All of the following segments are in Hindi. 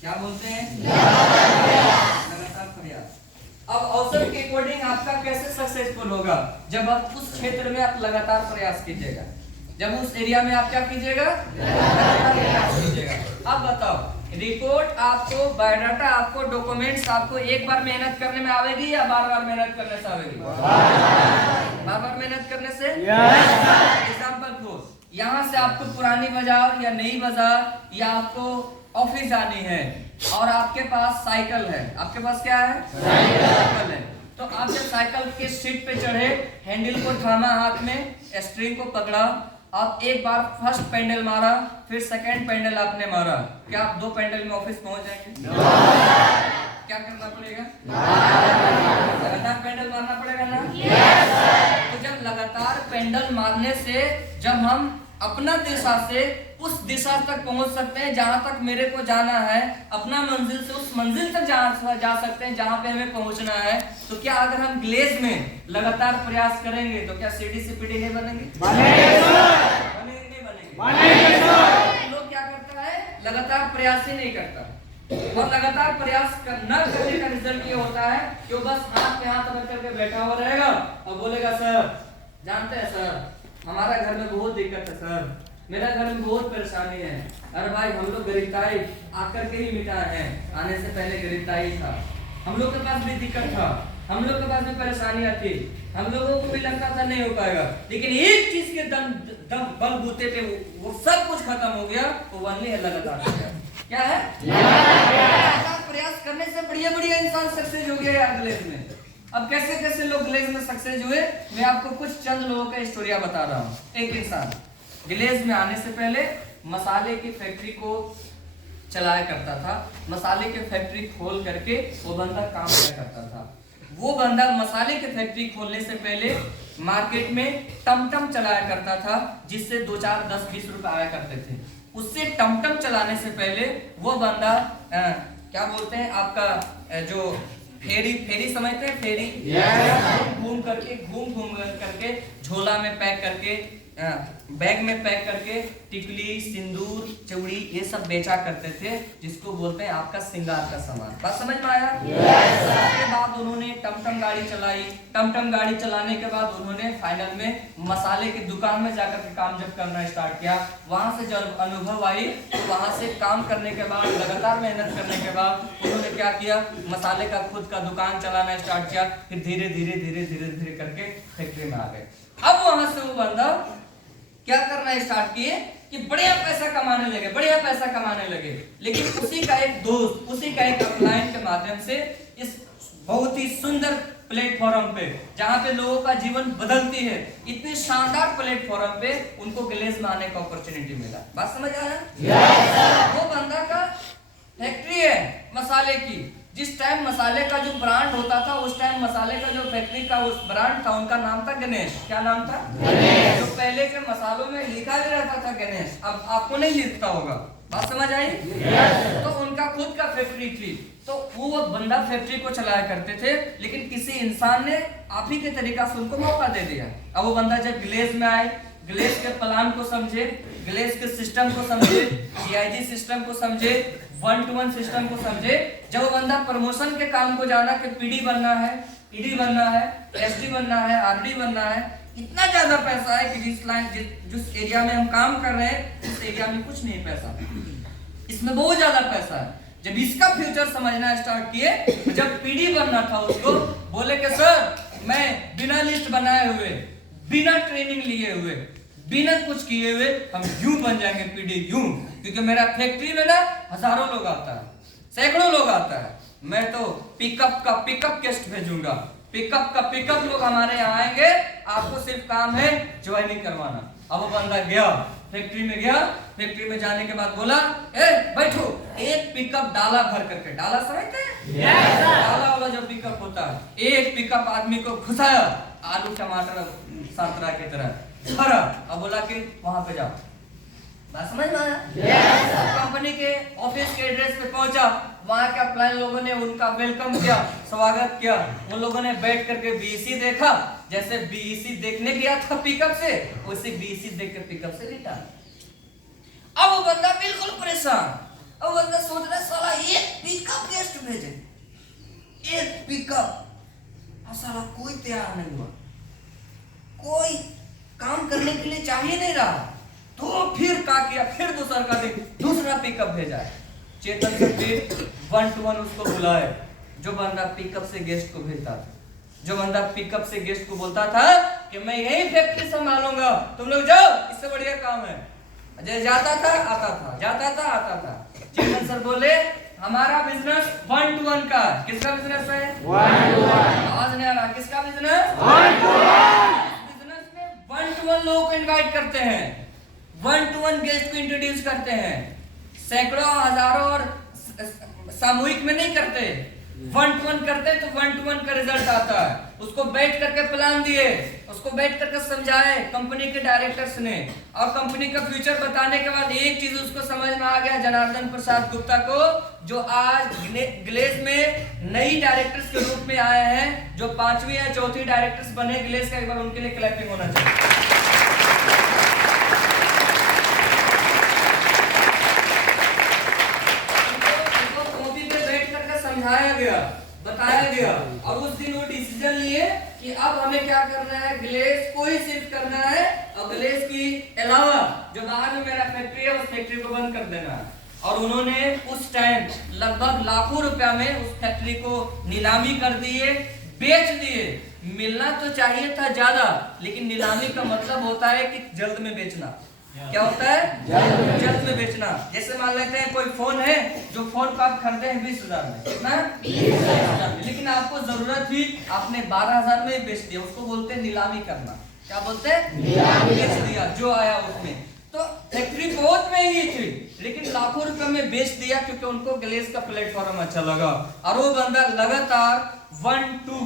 क्या बोलते हैं? लगातार प्रयास। अब अवसर के अकॉर्डिंग आपका कैसे सक्सेसफुल होगा? जब आप उस क्षेत्र में आप लगातार प्रयास कीजिएगा, जब उस एरिया में आप क्या कीजिएगा? लगातार प्रयास कीजिएगा। अब बताओ, रिपोर्ट आपको, बायोडाटा आपको, डॉक्यूमेंट्स आपको एक बार मेहनत करने में आवेगी या बार बार मेहनत करने से आवेगी? बार बार मेहनत करने से। एग्जाम्पल को यहाँ से आपको पुरानी बाजार या नई बाजार या आपको ऑफिस जानी है और आपके पास साइकिल है। आपके पास क्या है? साइकिल है। तो आप जब साइकिल के सीट पे चढ़े, हैंडल को थामा हाथ में, स्ट्रिंग को पकड़ा, आप एक बार फर्स्ट पैडल मारा, फिर सेकंड पैडल आपने मारा, क्या आप 2 पैडल में ऑफिस पहुंच जाएंगे? क्या करना पड़ेगा? लगातार पैडल मारना पड़ेगा ना? तो जब लगातार पैडल मारने से जब हम अपना दिशा से उस दिशा तक पहुंच सकते हैं जहां तक मेरे को जाना है, अपना मंजिल से उस मंजिल तक जा सकते हैं जहां पे हमें पहुंचना है। तो क्या अगर हम ग्लेज में लगातार प्रयास करेंगे तो क्या सीढ़ी से पीढ़ी नहीं बनेंगे? बनेंगे। लोग क्या करता है? लगातार प्रयास ही नहीं करता, और लगातार प्रयास न करने का रिजल्ट ये होता है कि वो बस हाथ पे हाथ रख करके बैठा हुआ रहेगा और बोलेगा, सर जानते हैं सर, हमारा घर में बहुत दिक्कत है सर, मेरा घर में बहुत परेशानी है। अरे भाई, हम लोग गरीबताई आकर के ही मिटा है, आने से पहले गरीबताई था, हम लोग के पास भी दिक्कत था, हम लोग के पास भी परेशानियां थी, हम लोगों को भी लगता था नहीं हो पाएगा, लेकिन एक चीज के दम बलबूते पे वो सब कुछ खत्म हो गया। वो वनली है लगातार प्रयास। क्या है? लगातार प्रयास करने से बढ़िया बढ़िया इंसान सक्सेस हो गया है ग्लेज में। अब कैसे कैसे लोग ग्लेज में सक्सेस हुए, मैं आपको कुछ चंद लोगों का स्टोरी बता रहा हूँ। एक इंसान ग्लेज में आने से पहले मसाले की फैक्ट्री को चलाया करता था। मसाले की फैक्ट्री खोल करके वो बंदा काम किया करता था। वो बंदा मसाले की फैक्ट्री खोलने से पहले मार्केट में टमटम चलाया करता था, जिससे 2, 4, 10, 20 रुपए आया करते थे। उससे टमटम चलाने से पहले वो बंदा क्या बोलते हैं आपका जो फेरी समझते हैं? फेरी घूम करके झोला में पैक करके, बैग में पैक करके टिकली, सिंदूर, चूड़ी ये सब बेचा करते थे, जिसको बोलते हैं आपका श्रृंगार का सामान। बात समझ में आया? उसके बाद उन्होंने टमटम गाड़ी चलाई। टमटम गाड़ी चलाने के बाद उन्होंने फाइनल में मसाले की दुकान में जाकर के काम जब करना स्टार्ट किया, वहां से जब अनुभव आई तो वहां से काम करने के बाद, लगातार मेहनत करने के बाद उन्होंने क्या किया? मसाले का खुद का दुकान चलाना स्टार्ट किया। फिर धीरे धीरे करके फैक्ट्री में आ गए। अब वहां से वो बंदा क्या करना स्टार्ट किए कि बढ़िया पैसा कमाने लगे। लेकिन उसी का एक दोस्त, उसी का एक अपलाइन के माध्यम से इस बहुत ही सुंदर प्लेटफॉर्म पे, जहां पे लोगों का जीवन बदलती है, इतने शानदार प्लेटफॉर्म पे उनको ग्लेज में आने का अपॉर्चुनिटी मिला। बात समझ आया? वो बंदा का फैक्ट्री है मसाले की। जिस टाइम मसाले का जो ब्रांड होता था, उस टाइम मसाले का जो फैक्ट्री का उस ब्रांड था, उनका नाम था गणेश। क्या नाम था? गणेश। जो पहले के मसालों में लिखा भी रहता था गणेश, अब आपको नहीं लिखता होगा। बात समझ आई? तो उनका खुद का फैक्ट्री थी। तो वो बंदा फैक्ट्री को चलाया करते थे, लेकिन किसी इंसान ने आप ही के तरीका से उनको मौका दे दिया। अब वो बंदा जब ग्लेज में आए, ग्लेज के प्लान को समझे, ग्लेज के सिस्टम को समझे, CIG सिस्टम को समझे, 1-to-1 सिस्टम को समझे। जब वो बंदा प्रमोशन के काम को जाना कि PD बनना है, ED बनना है, SD बनना है, RD बनना है, इतना ज्यादा पैसा है कि जिस एरिया में हम काम कर रहे हैं उस एरिया में कुछ नहीं पैसा, इसमें बहुत ज्यादा पैसा है। जब इसका फ्यूचर समझना स्टार्ट किए, जब PD बनना था उसको बोले कि सर मैं बिना लिस्ट बनाए हुए, बिना ट्रेनिंग लिए हुए, बिना कुछ किए हुए हम यूं बन जाएंगे PD, यूं, क्योंकि मेरा फैक्ट्री में ना हजारों लोग आता है, सैकड़ों लोग आता है, मैं तो पिकअप गेस्ट भेजूंगा, पिकअप लोग हमारे यहाँ आएंगे, आपको सिर्फ काम है ज्वाइनिंग करवाना। अब वो बंदा गया फैक्ट्री में, फैक्ट्री में जाने के बाद बोला, ए बैठो, एक पिकअप डाला भर करके, डाला समझते हैं? डाला वाला जो पिकअप होता है, एक पिकअप आदमी को घुसाया आलू टमाटर संतरा की तरह भरा। अब बोला कि वहां पे जाओ। बात समझ में आया? कंपनी के ऑफिस के एड्रेस पे पहुंचा, वहां के अपलाइन लोगों ने उनका वेलकम किया, स्वागत किया। उन लोगों ने बैठ करके BEC देखा, जैसे BEC देखने गया था पिकअप से, वैसे BEC देख कर पिकअप से लेटा। अब वो बंदा बिल्कुल परेशान, अब बंदा सोच रहा है साला एक पिकअप साला कोई तैयार नहीं हुआ, कोई काम करने के लिए चाहिए नहीं रहा। तो फिर क्या किया, फिर दूसरा पिकअप भेजा। चेतन से फिर 1 to 1 उसको बुलाए। जो बंदा पिकअप से गेस्ट को भेजता था, जो बंदा पिकअप से गेस्ट को बोलता था कि मैं यही फैक्ट्री संभालूंगा, तुम लोग जाओ, इससे बढ़िया काम है। अजय जाता था आता था, जाता था आता था। चेतन सर बोले हमारा बिजनेस 1 to 1 का। किसका बिजनेस है? 1 to 1। आवाज नहीं आ रहा, किसका बिजनेस? 1 to 1। बिजनेस में 1 to 1 लोगों को इनवाइट करते हैं, 1 to 1 गेस्ट को इंट्रोड्यूस करते हैं। सैकड़ों, हजारों और सामूहिक में नहीं करते, 1 to 1 करते तो 1 to 1 का रिजल्ट आता है। उसको बैठ करके प्लान दिए, उसको बैठ करके समझाए कंपनी के डायरेक्टर्स ने, और कंपनी का फ्यूचर बताने के बाद एक चीज उसको समझ में आ गया, जनार्दन प्रसाद गुप्ता को, जो आज ग्लेज में नई डायरेक्टर्स के रूप में आए हैं, जो 5वीं या 4थी डायरेक्टर्स बने ग्लेज का, एक बार उनके लिए क्लैपिंग होना चाहिए। समझाया गया, बताया गया, और उस दिन वो डिसीजन लिए कि अब हमें क्या करना है, ग्लेज को ही शिफ्ट करना है, और ग्लेज की अलावा जो बाहर में मेरा फैक्ट्री है उस फैक्ट्री को बंद कर देना है। और उन्होंने उस टाइम लगभग लाखों रुपया में उस फैक्ट्री को नीलामी कर दिए, बेच दिए। मिलना तो चाहिए था ज्यादा, लेकिन नीलामी का मतलब होता है कि जल्द में बेचना। क्या होता है? जल्द में बेचना। जैसे मान लेते हैं कोई फोन है, जो फोन को आप खरीदे हैं 20,000 में, कितना? 20,000 में, लेकिन आपको जरूरत थी, आपने 12,000 में बेच दिया, उसको बोलते हैं नीलामी करना। क्या बोलते हैं? बेच दिया जो आया उसमें। तो फैक्ट्री बहुत महंगी थी, लेकिन लाखों रुपए में बेच दिया, क्योंकि उनको ग्लेज का प्लेटफॉर्म अच्छा लगा। और वो बंदा लगातार 1 to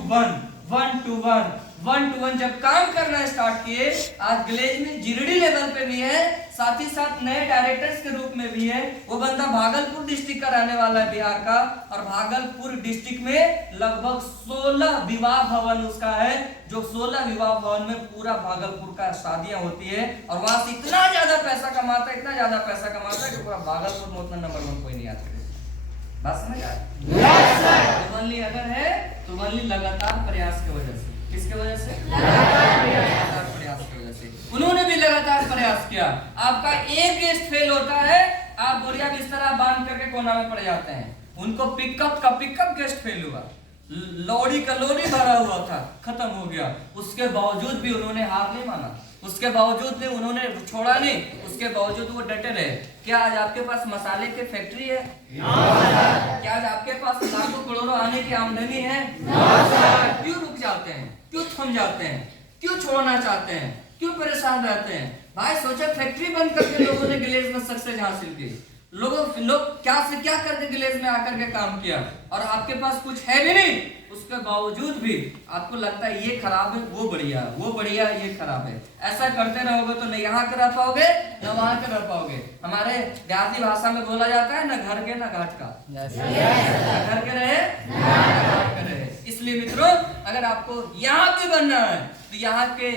1 जब काम करना स्टार्ट किए, आज ग्लेज में जीरडी लेवल पे भी है, साथ ही साथ नए डायरेक्टर्स के रूप में भी है। वो बंदा भागलपुर डिस्ट्रिक्ट का रहने वाला है, बिहार का, और भागलपुर डिस्ट्रिक्ट में लगभग 16 विवाह भवन उसका है, जो 16 विवाह भवन में पूरा भागलपुर का शादियां होती है, और वहां से इतना ज्यादा पैसा कमाता है, इतना ज्यादा पैसा कमाता है कि पूरा भागलपुर में उतना नंबर 1 कोई नहीं आता। बात समझ आया? तो मान ली अगर है तो मान ली लगातार प्रयास की वजह से। किसके वजह से? लगातार प्रयास की वजह से। उन्होंने भी लगातार प्रयास किया। आपका एक गेस्ट फेल होता है, आप बोरिया बिस्तरा बांध करके कोना में पड़ जाते हैं। उनको पिकअप गेस्ट फेल हुआ, लॉरी का लॉरी भरा हुआ था, खत्म हो गया। उसके बावजूद भी उन्होंने हार नहीं माना, उसके बावजूद भी उन्होंने छोड़ा नहीं, उसके बावजूद वो डटे रहे। क्या आज आपके पास मसाले की फैक्ट्री है? क्या आज आपके पास लाखों करोड़ों आने की आमदनी है? क्यों रुक जाते हैं? क्यों थम जाते हैं? क्यों छोड़ना चाहते हैं? क्यों परेशान रहते हैं? भाई सोचा फैक्ट्री बंद करके लोगों ने ग्लेज में सक्सेस हासिल की, लोग क्या से क्या करके ग्लेज में आकर के काम किया, और आपके पास कुछ है भी नहीं, उसके बावजूद भी आपको लगता है ये खराब है, वो बढ़िया, वो बढ़िया, ये खराब है। ऐसा करते रहोगे तो न यहाँ के रह पाओगे, न वहां के रह पाओगे। हमारे देहाती भाषा में बोला जाता है, न घर के न घाट का, घर के रहे न घाट के रहे। इसलिए मित्रों, अगर आपको यहाँ पे बनना है तो यहाँ के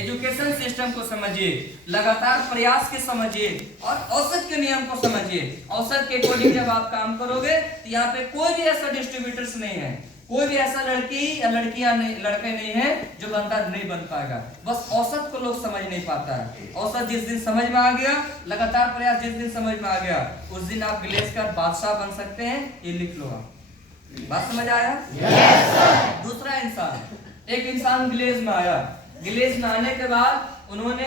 एजुकेशन सिस्टम को समझिए, लगातार प्रयास के समझिए, और औसत के नियम को समझिए। औसत के अकॉर्डिंग जब आप काम करोगे तो यहाँ पे कोई भी ऐसा डिस्ट्रीब्यूटर्स नहीं है, कोई भी ऐसा लड़की या लड़कियां नहीं, लड़के नहीं है जो बंदा नहीं बन पाएगा। बस औसत को लोग समझ नहीं पाता है। औसत जिस दिन समझ में आ गया, लगातार प्रयास जिस दिन समझ में आ गया, उस दिन आप ग्लेज का बादशाह बन सकते हैं। ये लिख लो आप। बात समझ आया? दूसरा इंसान, एक इंसान ग्लेज में आया, ग्लेज में आने के बाद उन्होंने